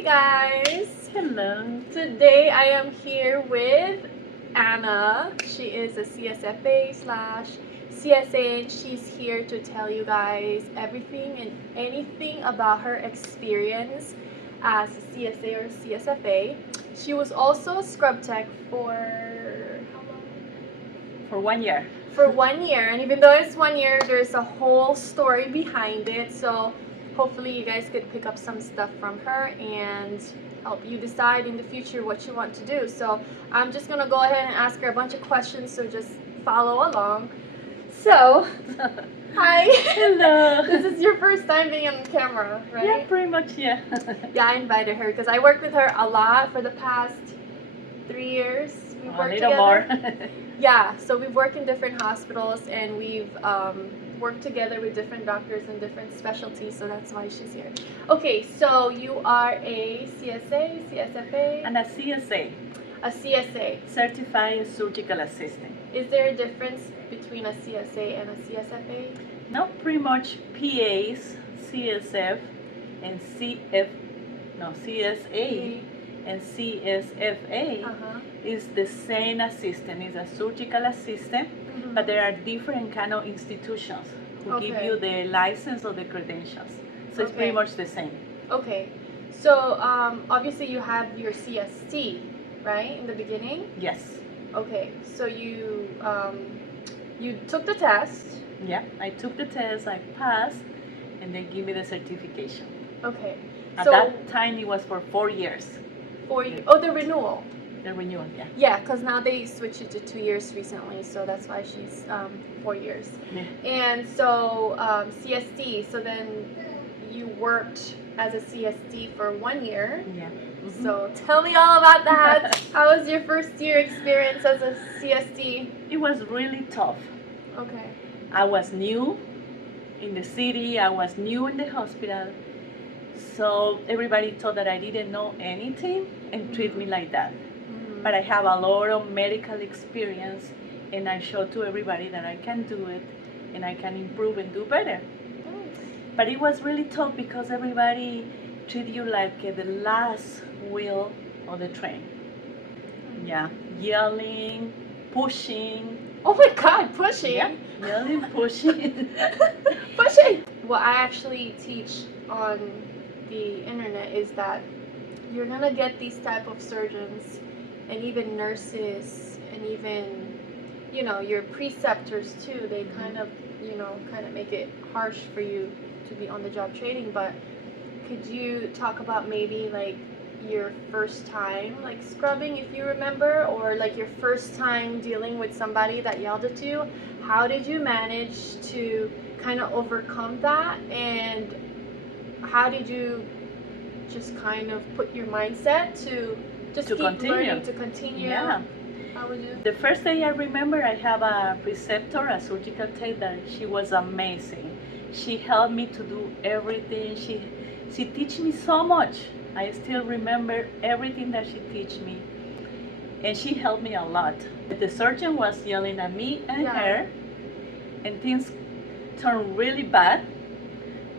Hey guys! Hello. Today I am here with Anna. She is a CSFA slash CSA and she's here to tell you guys everything and anything about her experience as a CSA or CSFA. She was also a scrub tech for how long? For 1 year. For 1 year, and even though it's 1 year, there's a whole story behind it. So hopefully you guys could pick up some stuff from her and help you decide in the future what you want to do. So I'm just gonna go ahead and ask her a bunch of questions, so just follow along. So hi. Hello. This is your first time being on camera, right? Yeah, pretty much, yeah. Yeah, I invited her because I worked with her a lot for the past 3 years. We've A worked little together. more. Yeah, so we've worked in different hospitals and we've worked together with different doctors and different specialties, so that's why she's here. Okay, so you are a CSA, CSFA? And a CSA, A CSA. Certified Surgical Assistant. Is there a difference between a CSA and a CSFA? No, pretty much PAs, CSF, and CSA and CSFA is the same assistant. It's a surgical assistant, but there are different kind of institutions who give you the license or the credentials. So it's pretty much the same. Okay. So obviously you have your CST, right, in the beginning? Yes. Okay. So you took the test. Yeah, I took the test, I passed, and they give me the certification. Okay. At So that time, it was for 4 years. 4 years. Oh, the renewal. The renewal, yeah. Yeah, because now they switched it to 2 years recently, so that's why she's 4 years. Yeah. And so CST, so then you worked as a CST for 1 year. Yeah. So tell me all about that. How was your first year experience as a CST? It was really tough. Okay. I was new in the city, I was new in the hospital, so everybody thought that I didn't know anything and treat me like that. But I have a lot of medical experience and I show to everybody that I can do it and I can improve and do better. But it was really tough because everybody treat you like the last wheel of the train. Yeah, yelling, pushing. Oh my God, pushing. Yeah, yelling, pushing. Pushing. What I actually teach on the internet is that you're gonna get these type of surgeons and even nurses and even, you know, your preceptors too. They kind of make it harsh for you to be on the job training. But could you talk about maybe like your first time like scrubbing, if you remember, or like your first time dealing with somebody that yelled at you? How did you manage to kind of overcome that, and how did you just kind of put your mindset to just keep learning, to continue? Yeah. How would you? The first day I remember, I have a preceptor, a surgical tech, that she was amazing. She helped me to do everything. She teach me so much. I still remember everything that she teach me, and she helped me a lot. The surgeon was yelling at me and her, and things turned really bad.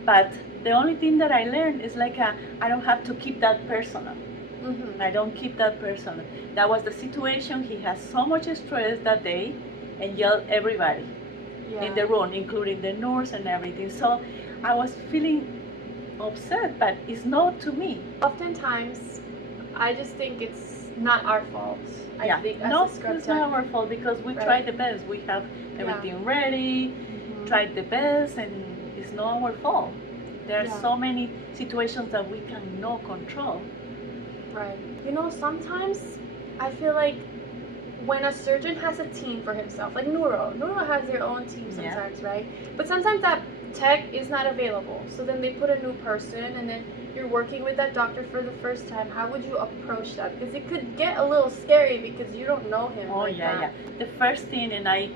But the only thing that I learned is like I don't have to keep that personal. I don't keep that personal. That was the situation. He has so much stress that day, and yelled everybody in the room, including the nurse and everything. So I was feeling upset, but it's not to me. Oftentimes, I just think it's not our fault. I think as a scrub it's tech. not our fault because we tried the best. We have everything ready, tried the best, and it's not our fault. There are so many situations that we cannot control. Right. You know, sometimes I feel like when a surgeon has a team for himself, like neuro has their own team sometimes, right? But sometimes that tech is not available, so then they put a new person, and then you're working with that doctor for the first time. How would you approach that? Because it could get a little scary because you don't know him. The first thing, and I'd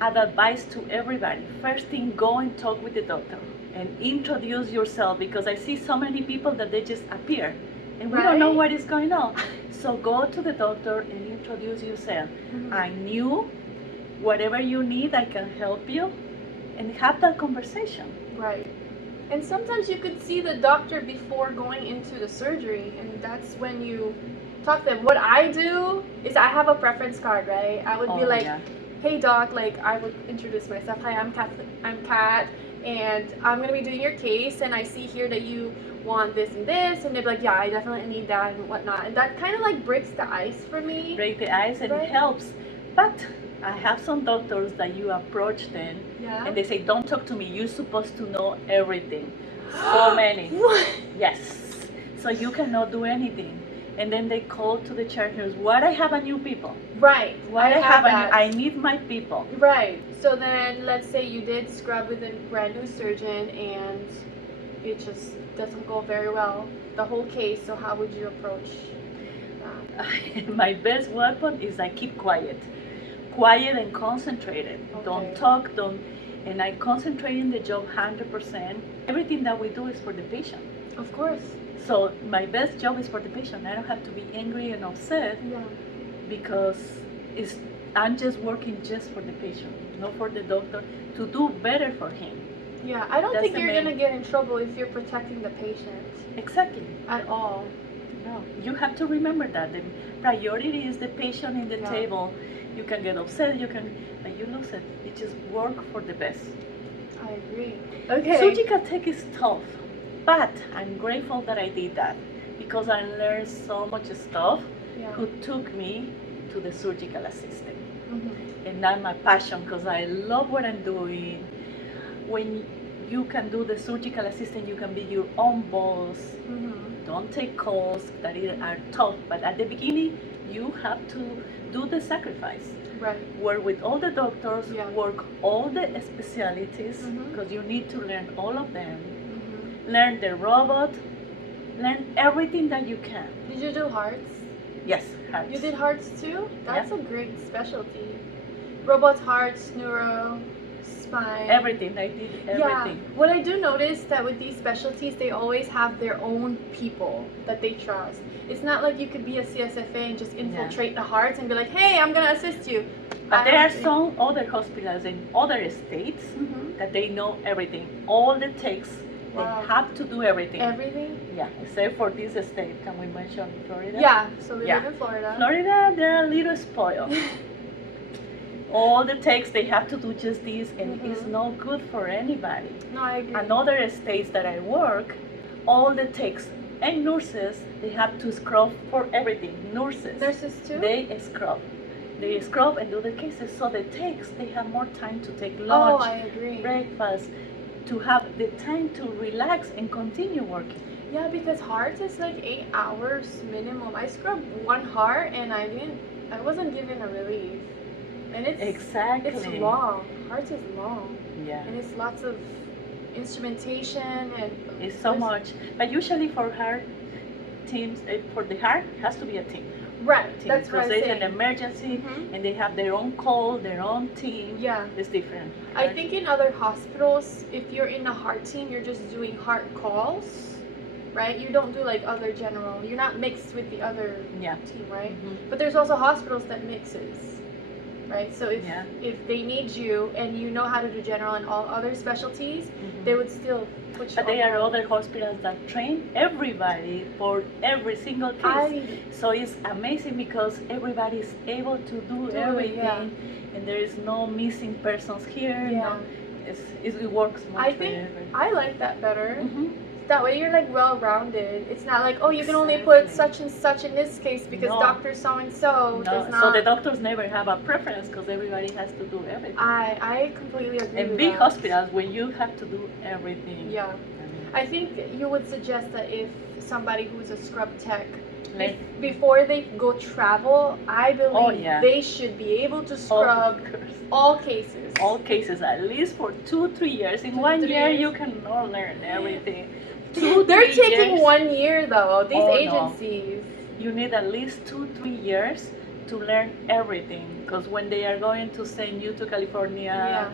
advise to everybody, first thing, go and talk with the doctor and introduce yourself, because I see so many people that they just appear and we don't know what is going on. So go to the doctor and introduce yourself. I'm new, whatever you need, I can help you, and have that conversation. Right. And sometimes you could see the doctor before going into the surgery, and that's when you talk to them. What I do is I have a preference card, right? I would be like, yeah. hey doc, like I would introduce myself. Hi, I'm Kat, and I'm gonna be doing your case, and I see here that you want this and this, and they'd be like, yeah, I definitely need that and whatnot. And that kind of like breaks the ice for me. Break the ice, and right? it helps. But I have some doctors that you approach them Yeah. and they say, don't talk to me, you're supposed to know everything. So many. What? Yes. So you cannot do anything. And then they call to the chargers, what I have a new people. Right. What I have that. I need my people. Right. So then let's say you did scrub with a brand new surgeon and it just doesn't go very well. The whole case, so how would you approach that? My best weapon is I keep quiet. Quiet and concentrated. Okay. Don't talk, and I concentrate in the job 100%. Everything that we do is for the patient. Of course. So my best job is for the patient. I don't have to be angry and upset Yeah. because I'm just working just for the patient, not for the doctor, to do better for him. Yeah, I don't That's think the you're main- gonna get in trouble if you're protecting the patient Exactly. at all. No, you have to remember that the priority is the patient in the Yeah. table. You can get upset, but you lose it. You just work for the best. I agree. Okay. Surgical tech is tough, but I'm grateful that I did that because I learned so much stuff. Yeah. Who took me to the surgical assistant, Mm-hmm. and that's my passion because I love what I'm doing. When you can do the surgical assistant, you can be your own boss. Mm-hmm. Don't take calls that are tough, but at the beginning you have to do the sacrifice. Right. Work with all the doctors, Yeah. work all the specialties Mhm. because you need to learn all of them. Mm-hmm. Learn the robot, learn everything that you can. Did you do hearts? Yes, hearts. You did hearts too? That's Yeah. a great specialty. Robots, hearts, neuro, spine. Everything. I did everything. Yeah. What I do notice that with these specialties, they always have their own people that they trust. It's not like you could be a CSFA and just infiltrate the hearts and be like, hey, I'm gonna assist you. But there are some other hospitals in other states Mm-hmm. that they know everything. All the takes, Wow. they have to do everything. Everything? Yeah, except for this state. Can we mention Florida? Yeah, so we Yeah. live in Florida. Florida, they're a little spoiled. All the takes, they have to do just this, and it's Mhm. not good for anybody. No, I agree. Another states that I work, all the takes and nurses, they have to scrub for everything. Nurses, Nurses too? they scrub. They scrub and do the cases. So the takes, they have more time to take Oh, lunch, I agree. breakfast, to have the time to relax and continue working. Yeah, because hearts is like 8 hours minimum. I scrubbed one heart and I wasn't given a relief. And Exactly. it's long. Hearts is long. Yeah. And it's lots of instrumentation and It's so there's- much. But usually for heart teams, for the heart, it has to be a team. Right, Team, that's what because I'm there's saying. an emergency Mhm. and they have their own call, their own team. Yeah. It's different. I think in other hospitals, if you're in a heart team, you're just doing heart calls, right? You don't do like other general. You're not mixed with the other Yeah. team, right? Mhm. But there's also hospitals that mixes, right? So Yeah. if they need you and you know how to do general and all other specialties, Mhm. they would still put you But there on are board. other hospitals that train everybody for every single case. So it's amazing because everybody is able to do it, everything, yeah. and there is no missing persons here. Yeah. No, it works much I think better. I like that better. Mhm. That way you're like well-rounded. It's not like, oh, you can only put Exactly. such and such in this case because No. Dr. So-and-so does No, not. so the doctors never have a preference because everybody has to do everything. I completely agree In with big that. hospitals, when you have to do everything. Yeah. I think you would suggest that if somebody who's a scrub tech, Like, before they go travel, I believe yeah. they should be able to scrub all cases. all cases, at least for 2-3 years. In 2 to 1 3 year, years. you cannot learn everything. They're 2-3 taking years, 1 year though, these Oh, no. agencies. You need at least 2-3 years to learn everything. Because when they are going to send you to California, Yeah.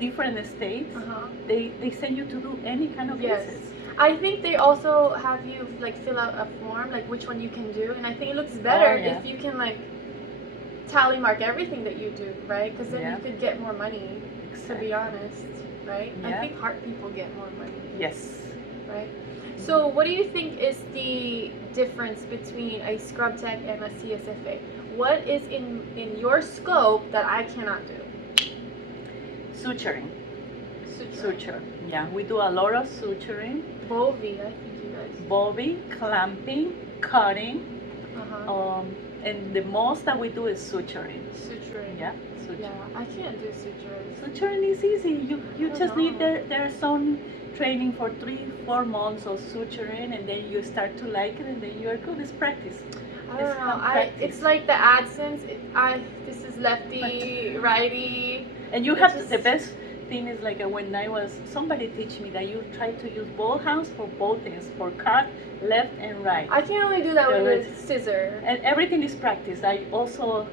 different states, Uh-huh. they send you to do any kind of Yes. cases. I think they also have you like fill out a form, like which one you can do, and I think it looks better Oh, yeah. if you can like tally mark everything that you do, right? Because then Yeah. you could get more money. To Exactly. be honest. right? I Yeah. think heart people get more money. Yes. Right? So what do you think is the difference between a scrub tech and a CSFA? What is in your scope that I cannot do? Suturing. Suturing. Suture. Yeah, we do a lot of suturing. Bovie, I think you guys. Bobby, clamping, cutting, Uh-huh. and the most that we do is suturing. Suturing. Yeah, suturing. Yeah, I can't do sutures. Suturing is easy. You I just don't need know. there's some training for 3-4 months of suturing, and then you start to like it, and then you're good. It's practice. I don't It's know. hand practice. It's like the AdSense. This is lefty, righty. And you It have to, just- the best thing is like when I was, somebody teach me that you try to use both hands for both things, for cut, left and right. I can only do that Yeah, with a right. scissor. And everything is practice. I also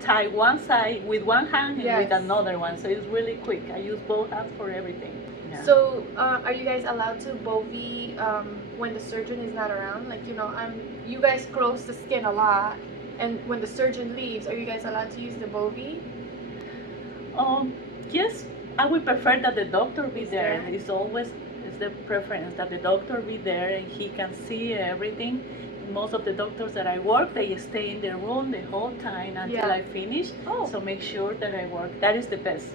tie one side with one hand and with Yes. another one, so it's really quick. I use both hands for everything. Yeah. So, are you guys allowed to bovie when the surgeon is not around? Like, you guys close the skin a lot, and when the surgeon leaves, are you guys allowed to use the bovie? Yes, I would prefer that the doctor be Is there. there? It's the preference that the doctor be there and he can see everything. Most of the doctors that I work, they stay in their room the whole time until Yeah. I finish. Oh. So make sure that I work. That is the best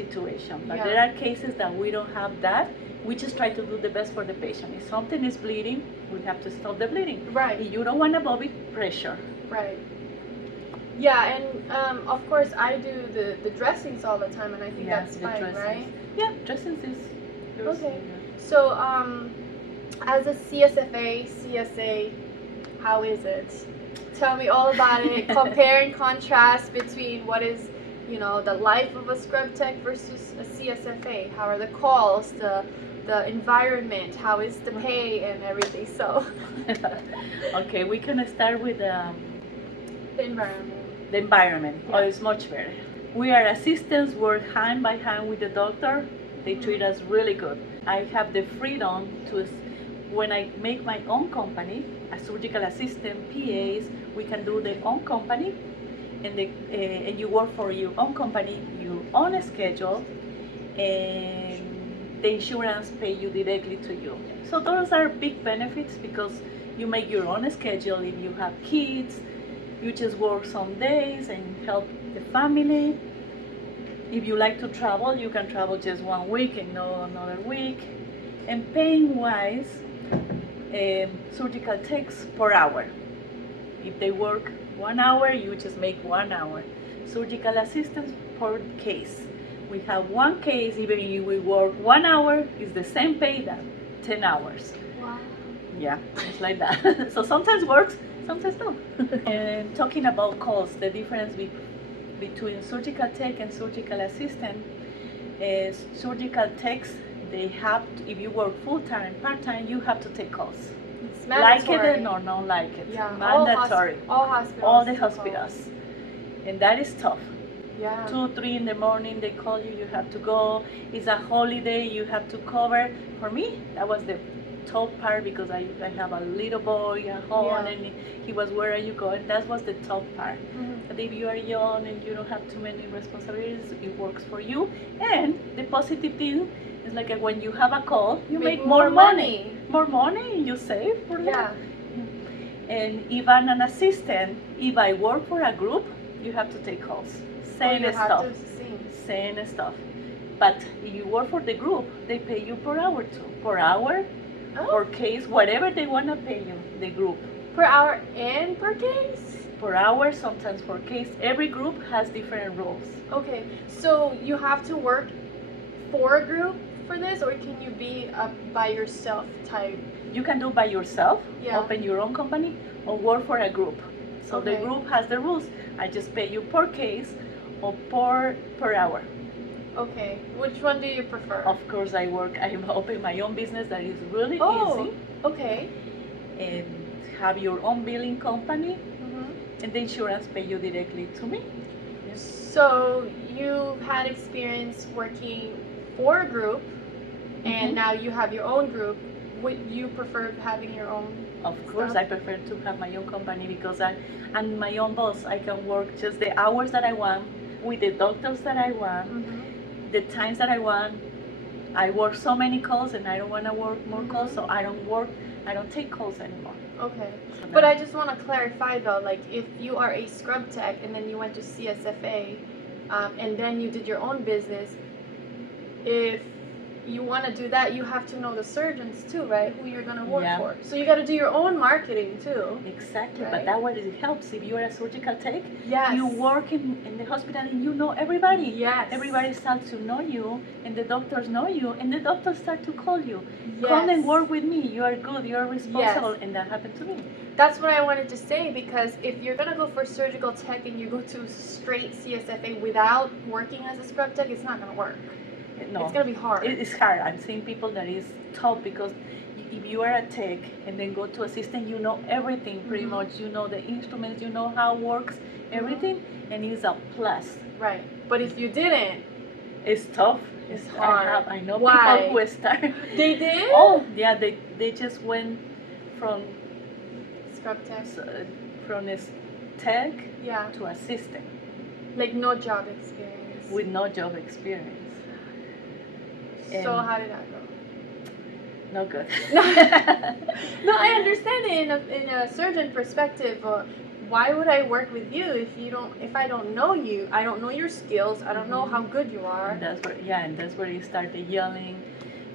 situation. But Yeah. there are cases that we don't have that. We just try to do the best for the patient. If something is bleeding, we have to stop the bleeding. Right. If you don't want a bobby, pressure. Right. Yeah, and of course I do the dressings all the time, and I think that's the fine, dressings. right? Yeah, dressings is Okay. So, as a CSFA, CSA, how is it? Tell me all about it. Compare and contrast between what is, the life of a scrub tech versus a CSFA. How are the calls, the environment, how is the pay and everything? So, Okay, we can start with the environment. the environment. Yeah. Oh, it's much better. We are assistants, work hand by hand with the doctor. They treat us really good. I have the freedom to, when I make my own company, a surgical assistant, PAs, we can do their own company, and you work for your own company, your own schedule, and the insurance pay you directly to you. So those are big benefits because you make your own schedule. If you have kids, you just work some days and help the family. If you like to travel, you can travel just 1 week and no another week. And paying wise, surgical techs per hour. If they work 1 hour, you just make 1 hour. Surgical assistants per case. We have one case, even if we work 1 hour, it's the same pay that 10 hours. Wow. Yeah, it's like that. So sometimes works, sometimes no. And talking about costs, the difference between surgical tech and surgical assistant is surgical techs, they have to, if you work full-time, part-time, you have to take calls. It's Like mandatory. it or not like it. Yeah, Mandatory. all hospitals. All the do call. hospitals. And that is tough. Yeah. 2, 3 in the morning, they call you, you have to go. It's a holiday, you have to cover. For me, that was the tough part because I have a little boy at home, Yeah. and he was, where are you going? That was the tough part. Mhm. But if you are young and you don't have too many responsibilities, it works for you. And the positive thing is like when you have a call, you make more money. More money, you save for Yeah. that. And even an assistant, if I work for a group, you have to take calls. Same you stuff. have to sing. Same stuff. But if you work for the group, they pay you per hour too. Per hour, Oh. per case, whatever they want to pay you, the group. Per hour and per case? Per hour, sometimes per case. Every group has different rules. Okay, so you have to work for a group for this, or can you be a by yourself type? You can do by yourself, Yeah. open your own company, or work for a group. So the Okay. group has the rules. I just pay you per case or per hour. Okay, which one do you prefer? Of course, I open my own business that is really Oh, easy, okay. and have your own billing company, hmm and the insurance pay you directly to me. So you had experience working for a group, and Mhm. now you have your own group. Would you prefer having your own? Of course, Stuff? I prefer to have my own company because I'm my own boss. I can work just the hours that I want, with the doctors that I want, hmm the times that I want, I work so many calls and I don't want to work more calls, so I don't take calls anymore. Okay. So But then- I just want to clarify though, like if you are a scrub tech and then you went to CSFA, and then you did your own business, if you want to do that, you have to know the surgeons too, right? Who you're gonna work Yeah. for. So you got to do your own marketing too. Exactly, Right? but that way it helps. If you're a surgical tech, Yes. you work in the hospital and you know everybody. Yes. Everybody starts to know you, and the doctors know you, and the doctors start to call you. Yes. Come and work with me. You are good. You are responsible, and that happened to me. That's what I wanted to say, because if you're gonna go for surgical tech and you go to straight CSFA without working as a scrub tech, it's not gonna work. No, it's gonna be hard. It's hard. I'm seeing people that is tough because if you are a tech and then go to assistant, you know everything pretty much. You know the instruments, you know how it works, everything, and it's a plus. Right. But if you didn't, it's tough. It's hard. I know Why? people who start. They did? Oh, yeah. They just went from Scrub tech. From a tech Yeah. to assistant Like no job experience. with no job experience. So And how did that go? no good. No, I understand it in a surgeon perspective. Why would I work with you if I don't know you? I don't know your skills. I don't know how good you are. And that's where you started yelling.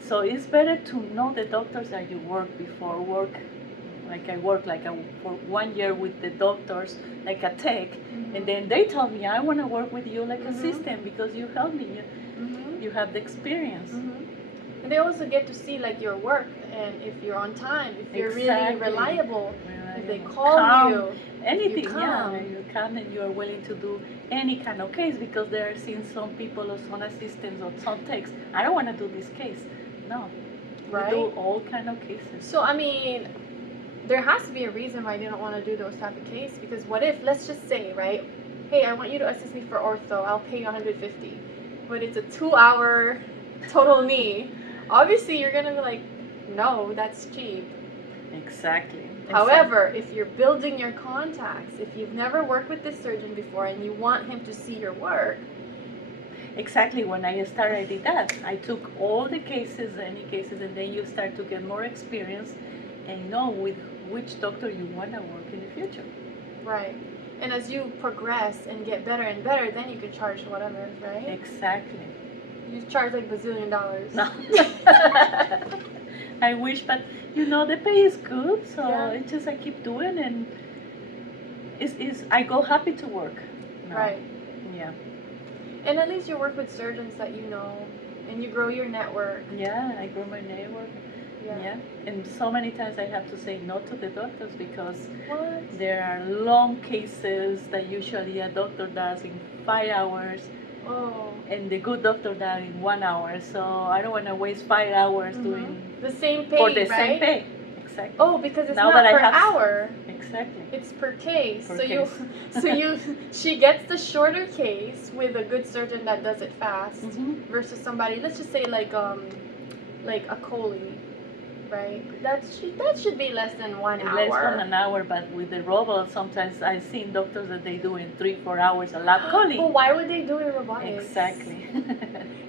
So it's better to know the doctors that you work before. I worked for 1 year with the doctors, like a tech, and then they told me I want to work with you like assistant because you help me. You have the experience. And they also get to see like your work and if you're on time, if you're really Exactly. reliable, if they call you, anything, if you yeah, come. you come and you are willing to do any kind of case because they are seeing some people or some assistants or some techs. I don't want to do this case. No, Right? we do all kind of cases. So I mean, there has to be a reason why you don't want to do those type of cases. Because what if, let's just say, right? Hey, I want you to assist me for ortho. I'll pay you 150, but it's a 2-hour total knee. Obviously, you're gonna be like, no, that's cheap. Exactly. However, if you're building your contacts, if you've never worked with this surgeon before and you want him to see your work. Exactly, when I started, I did that. I took all the cases, any cases, and then you start to get more experience and know with which doctor you want to work in the future. Right. And as you progress and get better and better, then you can charge whatever, right? Exactly. You charge like bazillion dollars. No. I wish, but the pay is good, so it's just I keep doing, and I go happy to work. No. Right. Yeah. And at least you work with surgeons that you know, and you grow your network. Yeah, I grow my network. Yeah. And so many times I have to say no to the doctors because What? there are long cases that usually a doctor does in 5 hours. Oh. And the good doctor does in 1 hour. So I don't want to waste 5 hours doing the same pay, for the right? same pay. Exactly. Oh, because it's Now not that I per have- hour. Exactly. It's per case. Per so case. she gets the shorter case with a good surgeon that does it fast versus somebody, let's just say like a Coley, right? That should be less than 1 hour. Less than an hour, but with the robot, sometimes I've seen doctors that they do in 3-4 hours a lab calling. Well, why would they do it robotics? Exactly.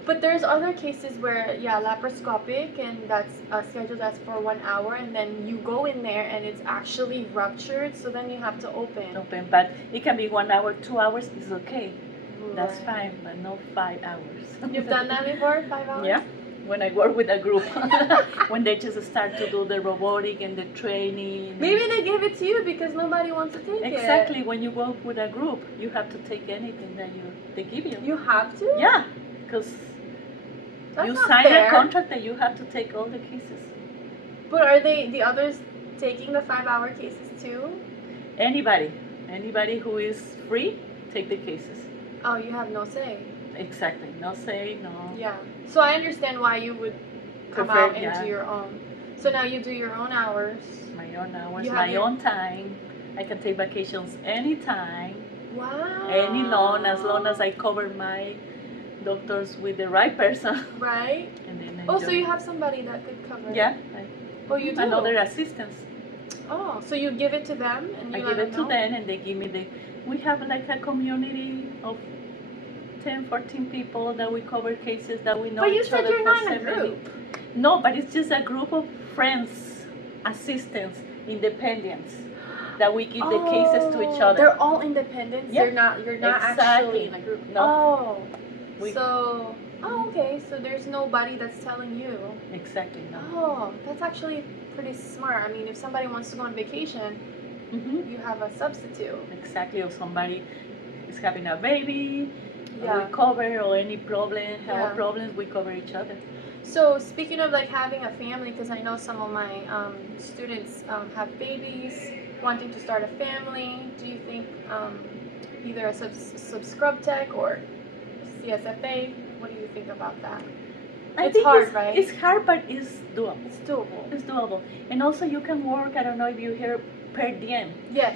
But there's other cases where, laparoscopic, and that's scheduled as for 1 hour, and then you go in there and it's actually ruptured, so then you have to open. Open, but it can be 1 hour, 2 hours is okay. That's Right. fine, but not 5 hours. You've done that before, 5 hours? Yeah. When I work with a group, when they just start to do the robotic and the training. Maybe they gave it to you because nobody wants to take it. Exactly. When you work with a group, you have to take anything that they give you. You have to? Yeah, because That's you not sign fair. a contract that you have to take all the cases. But are they the others taking the 5-hour cases too? Anybody who is free, take the cases. Oh, you have no say. Exactly. No say, no. Yeah. So I understand why you would come Prefer- out and yeah. do your own. So now you do your own hours. My own hours, You have my your- own time. I can take vacations anytime, Wow. as long as I cover my doctors with the right person. Right? And then Oh, so enjoy. you have somebody that could cover. Yeah. Oh, you do? Another assistance. Oh, so you give it to them and I you give let it them to know? them and they give me we have like a community of 10, 14 people that we cover cases that we know But you each said other you're for not in a 7 group. No, but it's just a group of friends, assistants, independents that we give the cases to each other. They're all independents. Yeah. You're not Exactly. actually in a group. No. Oh. We- So. Oh, okay. So there's nobody that's telling you. Exactly. No. Oh, that's actually pretty smart. I mean, if somebody wants to go on vacation, Mm-hmm. you have a substitute. Exactly. Or somebody is having a baby, Yeah. we cover, or any problem, health Yeah. problems, we cover each other. So speaking of like having a family, because I know some of my students have babies, wanting to start a family. Do you think either a subscribe tech or CSFA? What do you think about that? I It's think hard, right? It's hard, but it's doable. It's doable. It's doable. And also you can work, I don't know if you hear, per diem. Yes.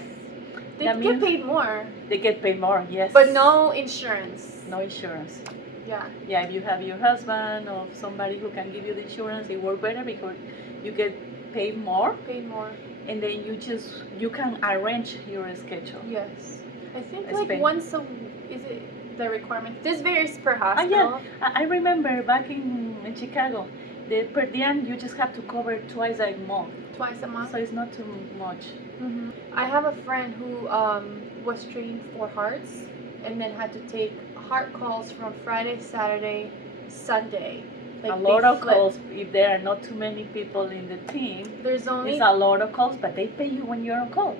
They That get means- paid more, They get paid more, yes. but no insurance. No insurance. Yeah. Yeah, if you have your husband or somebody who can give you the insurance, it works better because you get paid more, Paid more. and then you can arrange your schedule. Yes. I think It's like paid. once a is it the requirement? This varies per Ah, hospital. yeah, I remember back in Chicago, the per diem you just have to cover twice a month, Twice a month. so it's not too much. Mm-hmm. I have a friend who was trained for hearts and then had to take heart calls from Friday, Saturday, Sunday. Like A lot they of flip. calls if there are not too many people in the team. There's only It's a lot of calls, but they pay you when you're on call.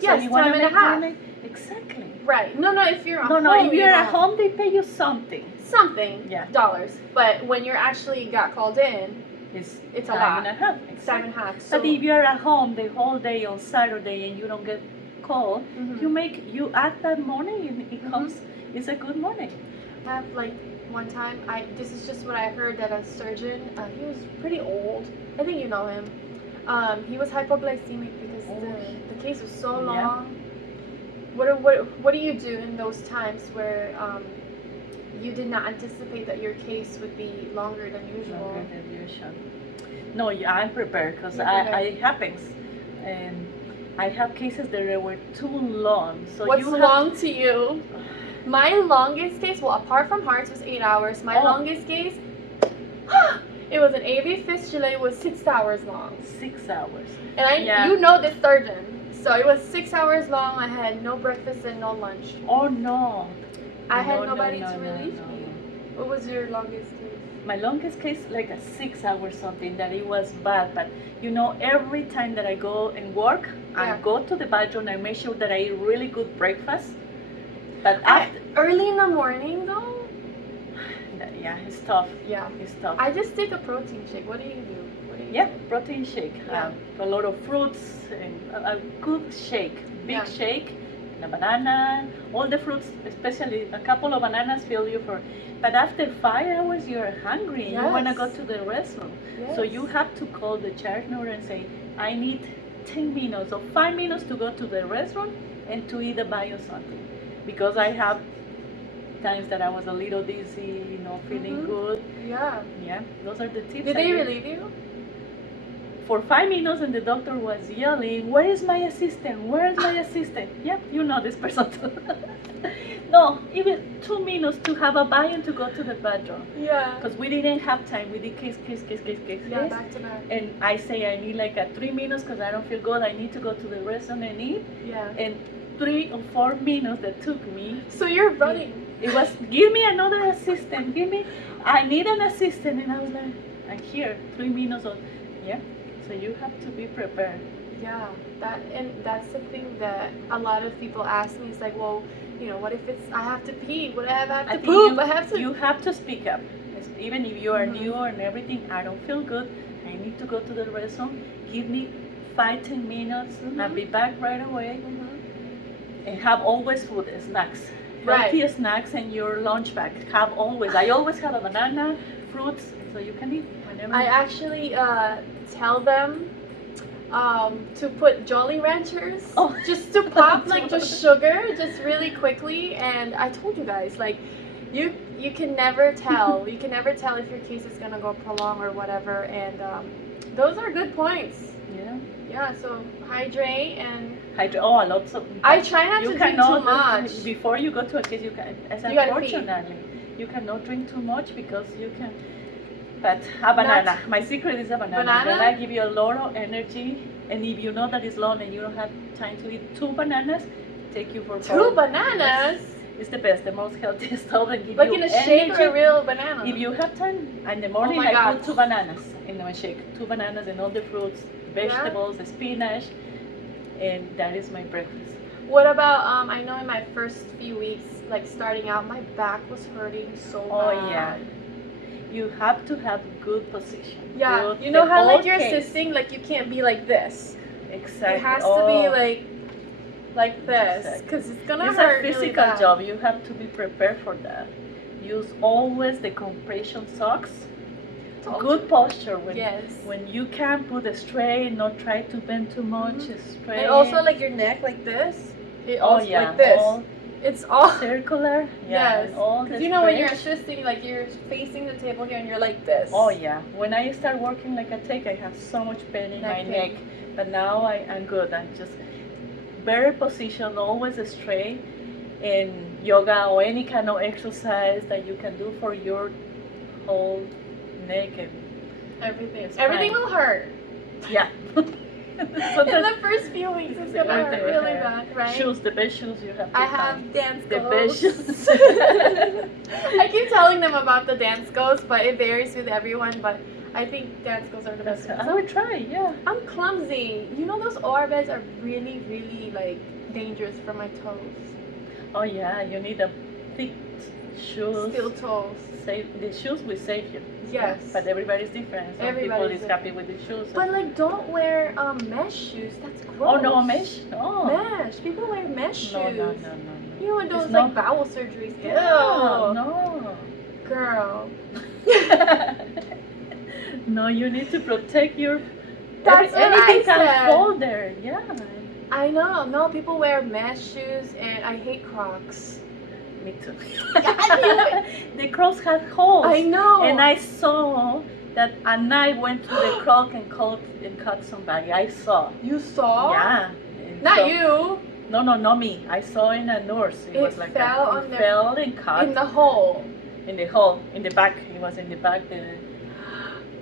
Yes, you wanna time and a make half. money? Exactly. right. No, if you're at No, home, no, if you you're at don't. home, they pay you something. Something. Yeah. Dollars. But when you're actually got called in, It's a time lot. and a half. it's time and Exactly. a half. So But if you're at home the whole day on Saturday and you don't get called, Mhm. you add that money and it Mhm. comes. It's a good money. I have like one time this is just what I heard that a surgeon he was pretty old. I think you know him. He was hypoglycemic because the case was so Yeah. long. What do you do in those times where you did not anticipate that your case would be longer than usual? Longer than usual. No, yeah, I'm prepared because You're prepared. it happens, and I have cases that were too long. So What's you have long to you? My longest case, well, apart from hearts, was 8 hours. My Oh. longest case, it was an AV fistula. It was 6 hours long. 6 hours. And Yeah. you know this surgeon. So it was 6 hours long. I had no breakfast and no lunch. Oh no. I had No, no, nobody no, to no, relieve no. me. What was your longest case? My longest case, like a 6 hours something, that it was bad. But you know, every time that I go and work, Yeah. I go to the bathroom, I make sure that I eat really good breakfast. But after, Early in the morning, though? yeah, it's tough. Yeah. It's tough. I just take a protein shake. What do you do? What do you Yeah, do? protein shake. Yeah. A lot of fruits, and a good shake, big Yeah. shake, and a banana, all the fruits, especially a couple of bananas fill you for. But after 5 hours, you're hungry and you want to go Yes. to the restroom. So Yes. you have to call the charge nurse and say, I need 10 minutes or 5 minutes to go to the restroom and to eat a bite or something. Because I have times that I was a little dizzy, not feeling Mhm. good. Yeah. Yeah, those are the tips. Did I they give. relieve you? For 5 minutes, and the doctor was yelling, "Where is my assistant? Where is my assistant?" Yeah, you know this person too. No, even 2 minutes to have a bite and to go to the bathroom. Yeah. Because we didn't have time. We did case. Yeah, back to back. And I say I need like a 3 minutes because I don't feel good. I need to go to the restroom and eat. Yeah. And 3 or 4 minutes that took me. So you're running. It was, give me another assistant. I need an assistant. And I was like, I'm here. 3 minutes. Yeah. So you have to be prepared. Yeah, that's the thing that a lot of people ask me. It's like, well, what if I have to pee? What if I have to think poop? I have to. You have to speak up. Even if you are new and everything, I don't feel good. I need to go to the restroom. Give me 5-10 minutes. I'll be back right away. Mhm. And have always food, snacks. Right. Healthy snacks in your lunch bag. I always have a banana, fruits, so you can eat whenever. I actually tell them to put Jolly Ranchers, Oh. just to pop like just sugar, just really quickly. And I told you guys, like, you can never tell. You can never tell if your case is gonna go prolong or whatever. And those are good points. Yeah. Yeah. So hydrate and. Lots of. I try not to drink too cannot, much. Before you go to a case, you can. As You gotta pee. unfortunately, You cannot drink too much because you can. But a banana. My secret is a banana. Banana give you a lot of energy, and if you know that it's long and you don't have time to eat 2 bananas, take you for 2 bananas. It's the best, the most healthiest stuff and give like you in a energy. shake or a real banana? If you have time in the morning, I put 2 bananas in my shake. 2 bananas and all the fruits, vegetables, the spinach, and that is my breakfast. What about I know in my first few weeks, like starting out, my back was hurting so bad. Oh yeah. You have to have good position. Yeah, good, you know how like you're case. assisting, like you can't be like this. Exactly. It has to be like this, because it's gonna hurt. It's a physical job. You have to be prepared for that. Use always the compression socks. Good posture when you can put it straight, not try to bend too much, straight. And also like your neck like this. Like this. It's all circular. Yes. Because you know when you're assisting, like you're facing the table here and you're like this. Oh yeah. When I start working like a tech, I have so much pain in my neck, but now I'm good. I'm just very positioned, always straight. In yoga or any kind of exercise that you can do for your whole neck and everything will hurt. Yeah. In the first few weeks, it's gonna hurt really bad, right? Shoes, the best shoes you have to I have dance the goes. best shoes. I keep telling them about the dance goes, but it varies with everyone. But I think dance goes are the best. I would try, yeah. I'm clumsy. You know those OR beds are really, really like dangerous for my toes. Oh yeah, you need a thick shoes. Steel toes. The shoes will save you. Yes. But everybody's different. Some people is happy with the shoes. But like, don't wear mesh shoes. That's gross. Oh no, mesh? Oh. Mesh. People wear mesh shoes. No. You know when those like bowel surgeries. Yeah, no. Girl. No, you need to protect your. That's what anything I said. can fall there. Yeah. I know. No, people wear mesh shoes, and I hate Crocs. Me too. The Crocs have holes. I know. And I saw that a knife went through the Croc and cut somebody. I saw. You saw? Yeah. Not you. No, not me. I saw in a nurse. It was like fell and cut. In the hole. In the hole, in the back. It was in the back.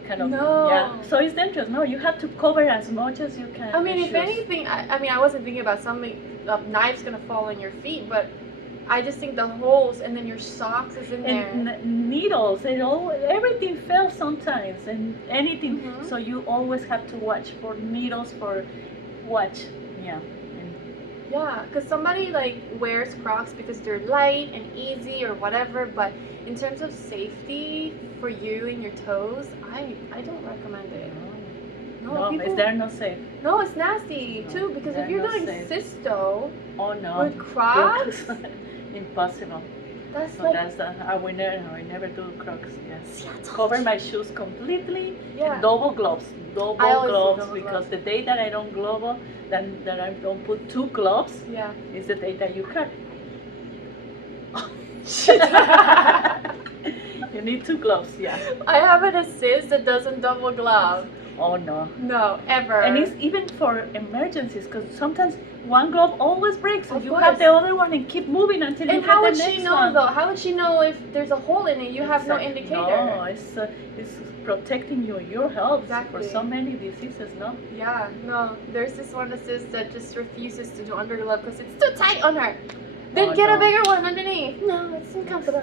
Kind of, yeah. So it's dangerous. No, you have to cover as much as you can. I mean, if anything, I wasn't thinking about something, knives gonna fall on your feet, but I just think the holes and then your socks is in there. And needles, everything fell sometimes, and anything. So you always have to watch for needles, yeah. Yeah, because somebody like wears Crocs because they're light and easy or whatever, but in terms of safety for you and your toes, I don't recommend it. No, is there no safe? No, it's nasty too, because if you're doing cysto with Crocs, impossible. That's so I will never do Crocs. Yes. Cover my shoes completely. Yeah. And double gloves. Double gloves because the day that I don't glove, then that I don't put 2 gloves. Yeah. Is the day that you cut. You need 2 gloves. Yeah. I have an assist that doesn't double glove. Oh no. No, ever. And it's even for emergencies, because sometimes one glove always breaks, so you have the other one and keep moving until you get the next one. And how would she know though? How would she know if there's a hole in it? You have no indicator. No, it's protecting your health for so many diseases, no? Yeah, no. There's this one assist that just refuses to do underglove because it's too tight on her. Then get a bigger one underneath. No, it's uncomfortable.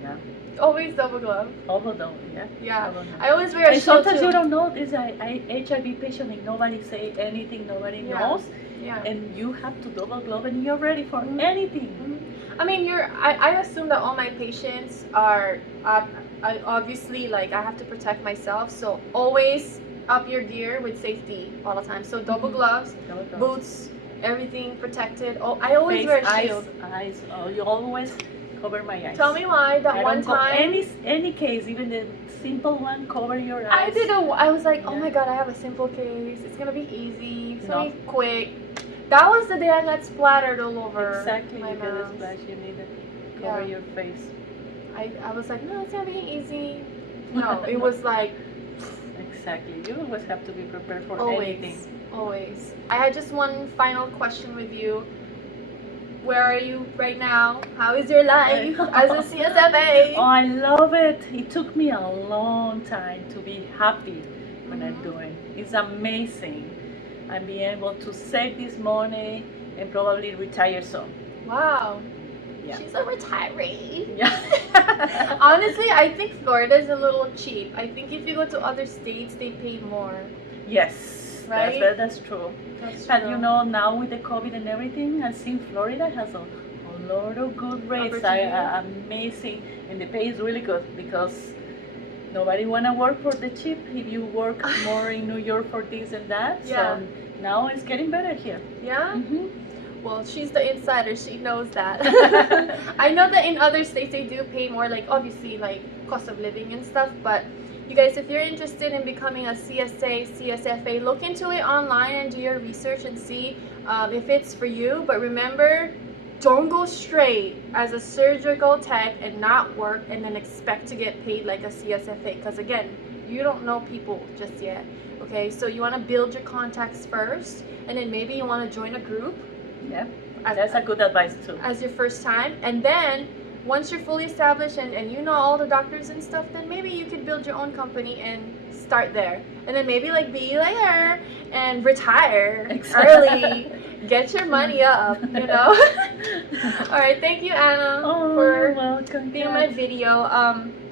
Yeah. Always double glove. Yeah. I always wear a and sometimes you don't know this HIV patient and nobody say anything, nobody knows. Yeah. And you have to double glove and you're ready for anything. I mean, I assume that all my patients are I obviously like I have to protect myself, so always up your gear with safety all the time. So double gloves, boots, everything protected. Oh, I always wear a shield. Eyes. Oh, you always cover my eyes. Tell me why. That one time. Any case, even the simple one, cover your eyes. I was like, oh my god, I have a simple case. It's gonna be easy. It's gonna be quick. That was the day I got splattered all over. Exactly. My mouth. Splash. You need to cover your face. I was like, no, it's gonna be easy. No, it was like. Exactly. You always have to be prepared for anything. Always. I had just one final question with you. Where are you right now? How is your life as a Oh, CSFA? I love it. It took me a long time to be happy when I'm Mhm. doing. It's amazing. I'm being able to save this money and probably retire soon. Wow. Yeah. She's a retiree. Yeah. Honestly, I think Florida is a little cheap. I think if you go to other states, they pay more. Yes, Right? that's true. That's But true. you know, now with the COVID and everything, I think Florida has a lot of good rates. Opportunity. Amazing, and the pay is really good because nobody wanna work for the cheap. If you work more in New York for this and that, Yeah. so now it's getting better here. Yeah? Mm-hmm. Well, she's the insider. She knows that. I know that in other states they do pay more, like obviously like cost of living and stuff. But you guys, if you're interested in becoming a CSA, CSFA, look into it online and do your research and see if it's for you. But remember, don't go straight as a surgical tech and not work and then expect to get paid like a CSFA. Because again, you don't know people just yet. Okay, so you want to build your contacts first, and then maybe you want to join a group. Yeah, that's a good advice too. As your first time, and then once you're fully established and you know all the doctors and stuff, then maybe you could build your own company and start there, and then maybe like be there and retire early, get your money up, you know. All right, thank you, Anna, for welcome, being on my video.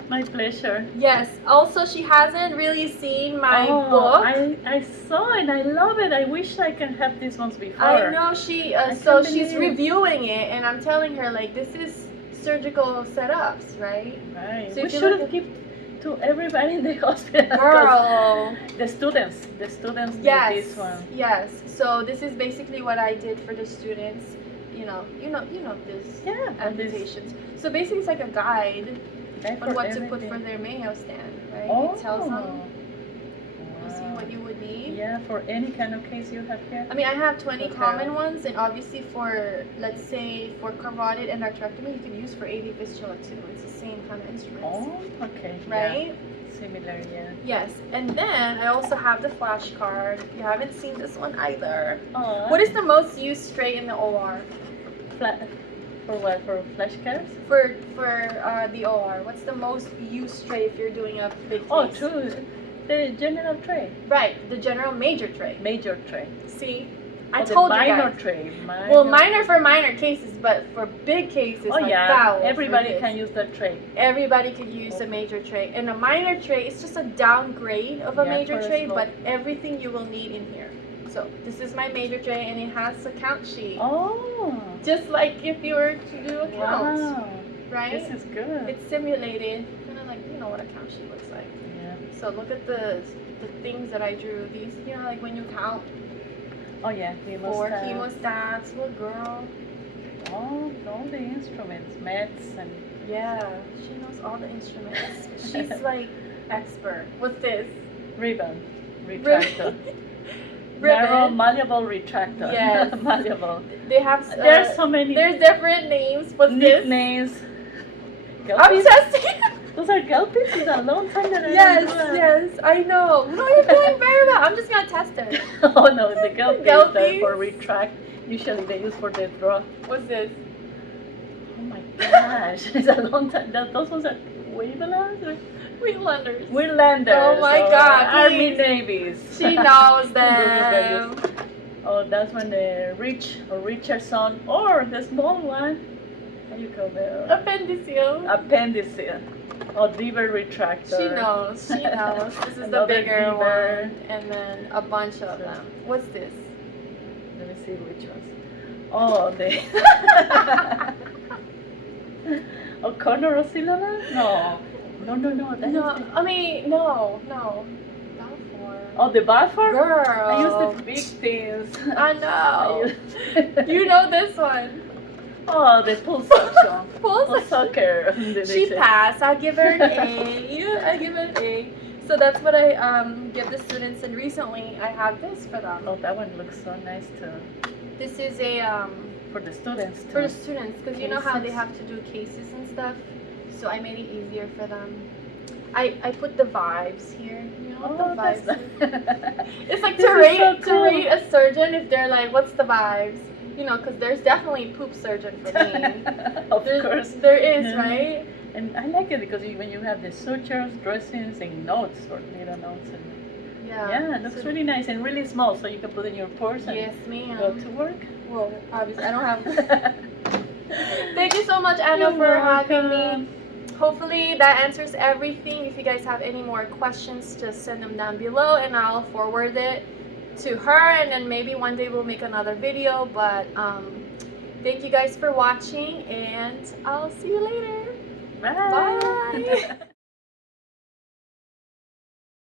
My pleasure. Yes, also she hasn't really seen my Oh, book. I saw it. I love it. I wish I can have these ones before. I know she, so she's reviewing it, and I'm telling her like this is surgical setups, right? Right. So We if you should look have given to everybody in the hospital. Girl. The students need Yes. this one. Yes. So this is basically what I did for the students. You know this Yeah. amputations. So basically, it's like a guide on what to put for their Mayo stand, right? Oh. It tells them. You see what you would need. Yeah, for any kind of case you have here. I mean, I have 20 Okay. common ones, and obviously for, let's say, for carotid endarterectomy, you can use for AV fistula too. It's the same kind of instruments. Oh, okay. Right? Yeah. Similar, yeah. Yes, and then I also have the flashcard. If you haven't seen this one either. Oh. What is the most used tray in the OR? For what? For flashcards? For the OR, what's the most used tray if you're doing a big case? Oh, true. The general tray. Right, the general major tray. Major tray. See, I Oh, the told you minor guys. tray. Well, minor for minor cases, but for big cases, Oh like yeah, bowels, everybody like this, can use that tray. Everybody could use a major tray, and a minor tray is just a downgrade of a Yeah, major for a tray, small- but everything you will need in here. So this is my major tray, and it has a count sheet, Oh. just like if you were to do a count, Wow. right? This is good. It's simulated, kind of like what a count sheet looks like. Yeah. So look at the things that I drew. These, like when you count Oh yeah, four hemostat. hemostats. Well, girl, Oh, all the instruments, meds and yeah, she knows all the instruments. She's like expert. What's this? ribbon, retractor. Ribbon. Narrow, malleable retractor. Yes. Malleable. They have. There's so many There's different names. What's this? nicknames. I'm Gelpies? testing. Those are Gelpies? It's a long time that I Yes, didn't do that. yes, I know. No, you're doing very well. I'm just gonna test it. Oh no, the Gelpies Gelpies? for retract. Usually they use for the draw. What's this? Oh my gosh, it's a long time. Those ones are Wavelas? Wheatlanders. Weirlanders. Oh my or God, Army please. Navies. She knows Those guys them. use- Oh, that's when the Rich or Richardson or the small one. How you call the Appendiceal. appendice or Deaver retractor. She knows. She knows. This is the Another bigger beaver. one, and then a bunch of them. What's this? Let me see which ones. Oh, the oh, corner oscillona? No. That is No, the... I mean no. Balfour. Oh, the Balfour? Girl. I use the big things. I know. use- You know this one. Oh, the pull suction. Pull Pull sucker. they She say. passed. I give her an A. I give her an A. So that's what I give the students, and recently I have this for them. Oh, that one looks so nice too. This is a For the students too. for the students, because you know how they Cases. have to do cases and stuff. So I made it easier for them. I put the vibes here. You know what the Oh, that's vibes? It's like This to is rate so to cool. rate a surgeon if they're like, what's the vibes? you know, because there's definitely poop surgeon for me. Of course. There is, Mhm. right? And I like it because when you have the sutures, dressings, and notes, or little notes, and yeah, it looks so- really nice and really small, so you can put in your purse and Yes, ma'am. go to work. Well, obviously, I don't have. Thank you so much, Anna, You're for having me. welcome. Hopefully that answers everything. If you guys have any more questions, just send them down below and I'll forward it to her, and then maybe one day we'll make another video. But thank you guys for watching, and I'll see you later. Bye. Bye.